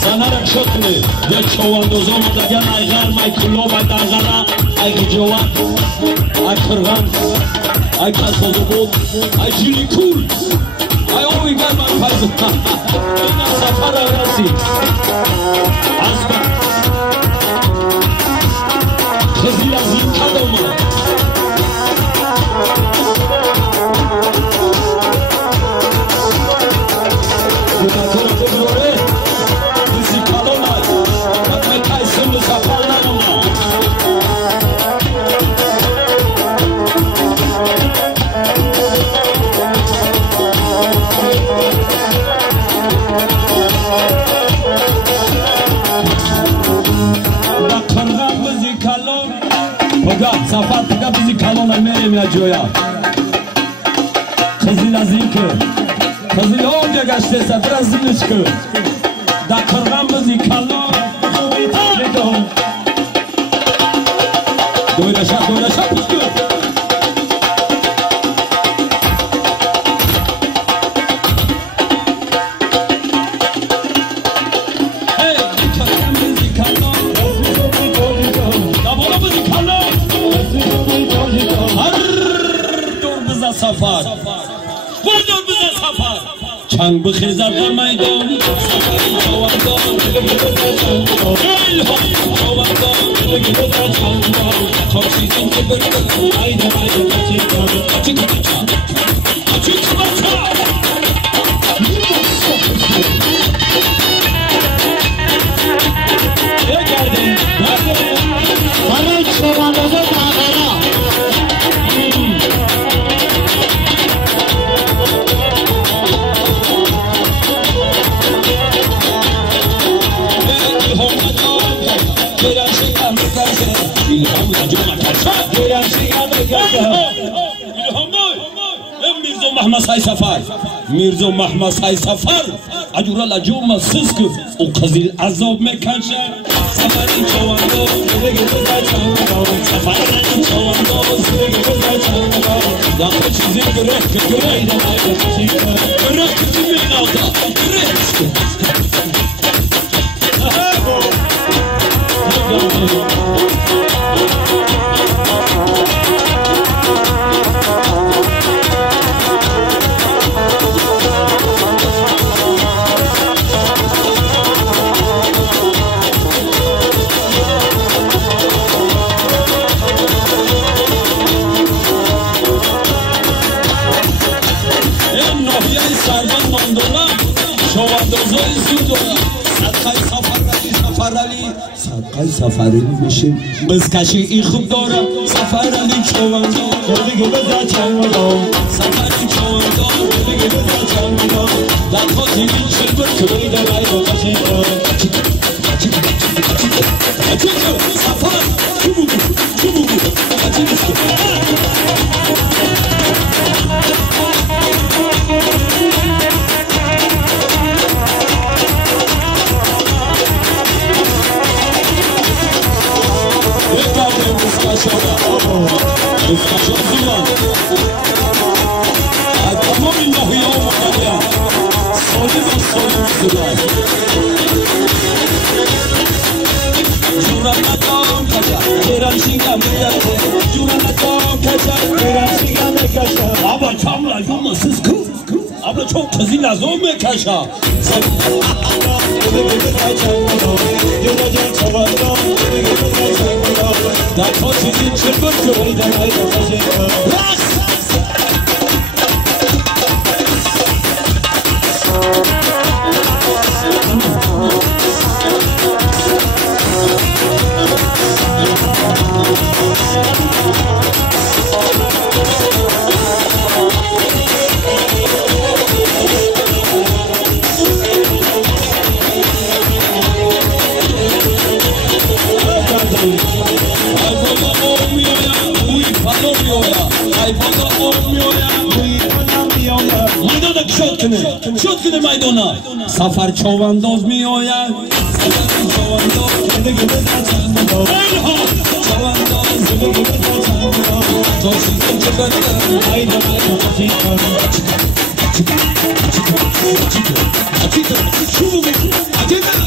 زنرک شکنه یک چواندوز آمدگن ای غرم ای کلوب ای دغره ای گجوان ای کرغن ای کسبوزبود ای جیلی کول ای اوی گرم ای پایز این سفر رسی عزم خزی از این کدوم بودتر بگوره دیزی کدوم ای بطمه کایسم سفر نمونه سفر پگه بیزی کلام میریم یا جویا خزیل از این که خزیل آنجا گشته سفر از اینش که در کرغم بیزی کلام دویده شد پشکر سفر بردار بزن سفر چنگ بخیزد در میدان سفری چواندان تا چیزین که برگرد ایده اچیک بچه بگردیم برای چواندازه تغییرا میرزا محمد سای سفر اجورا لجوم سسک او قزیل عذاب میکنشه سفری چواندو سفری چواندو داخل چیزی گره چیزی میگاودا صدقای سفری میشیم بزکشی این خوب دارم سفر علی چواندان دیگه بزن چواندان سفری چواندان دیگه بزن چواندان در خاطر این شربت توی در ایدان قشنگان سفر چو بودی abla çok kızı lazım mı kaşa? Dakika sizin çırpın köyden ayrılacak. شد کنه میدانا سفر چوانداز می آید سفر چوانداز زندگی بزن چوانداز چوانداز زندگی بزن چوانداز تا شیزن چه بردن ایده ایده